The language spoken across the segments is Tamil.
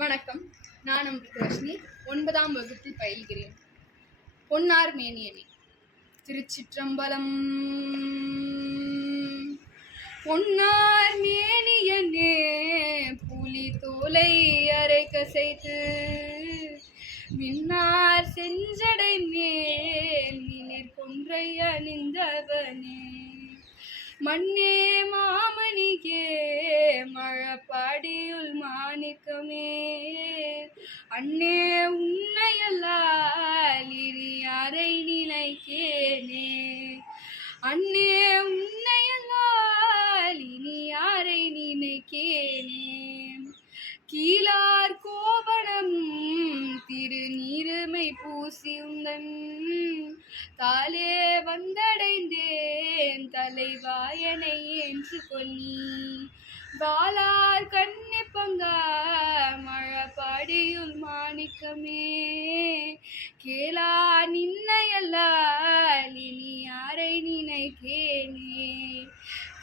வணக்கம். நான் அமிர்தவர்ஷினி 9ஆம் வகுப்பில் பயில்கிறேன். பொன்னார் மேனியனே. திருச்சிற்றம்பலம். பொன்னார் மேனியனே புலி தோலை அரை கசைத்து மின்னார் செஞ்சடை மேல் நினைர் கொன்றை அணிந்தவனே, மண்ணே மாமணிக்கே மழப்பாடியுள் மாணிக்கமே, அண்ணே உன்னையல்லால் இனி யாரை நினைக்கேனே, அண்ணே உன்னையல்லால் இனி யாரை நினைக்கேனே. கீழார் கோவணம் திருநீருமை பூசி உந்தன் தாலே வந்தடைந்தேன் தலைவாயனை என்று கொல்லி, வாளார் கண்ணி பங்கா மழப்பாடியுள் மாணிக்கமே, கேளா நின்னையல்லால் இனி யாரை நினைக்கேனே,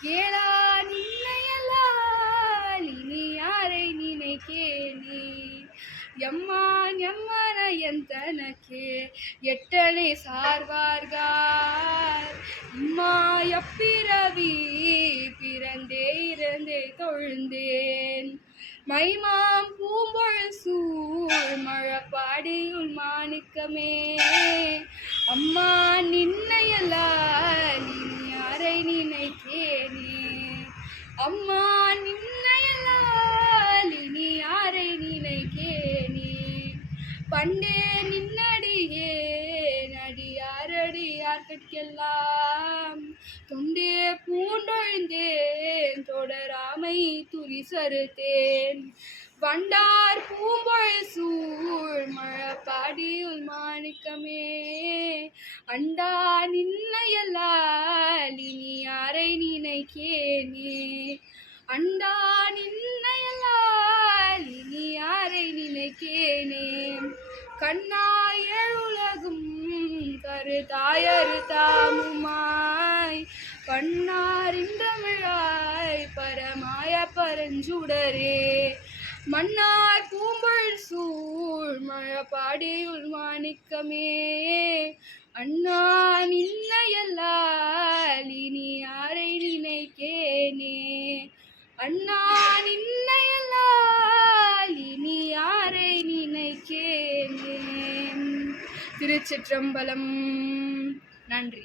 கேளா நின்னையல்லால் இனி யாரை நினைக்கேனே. எம்மான் எம்மன எந்தனக்கே எட்டனை சார்வார்கார், இம்மா எப்பிறவி பிறந்தே இறந்தே தொழுந்தேன், மைமாம் பூம்பொழில் சூழ் மழப்பாடியுள் மாணிக்கமே, அம்மா நின்னையல்லால் இனி யாரை நினைக்கேனே, அம்மா நின்னையல்லால் இனி யாரை நினைக்கேனே. பண்டே நின்னடியே நடியாரடியார்கட்கெல்லாம் தொண்டே பூண்டொழிந்தேன் தொடராமை துரிசறுத்தேன், வண்டார் பூம்பொழில் சூழ் மழப்பாடியுள் மாணிக்கமே, அண்டா நின்னையல்லால் இனி யாரை நினைக்கேனே, அண்டா நின்னையல்லால் இனி யாரை நினைக்கேனே. கண்ணாய் எழுலகும் கருதாயரு தாமுமாய் பன்னாரிந்தமிழாய் பரமாய பரஞ்சுடரே, மன்னார் பூம்பொழில் சூழ் மழப்பாடியுள் மாணிக்கமே, அண்ணா நின்னையல்லால் இனி யாரை நினைக்கேனே, அண்ணா நின்னையல்லால் இனி யாரை நினைக்கேனே. திருச்சிற்றம்பலம். நன்றி.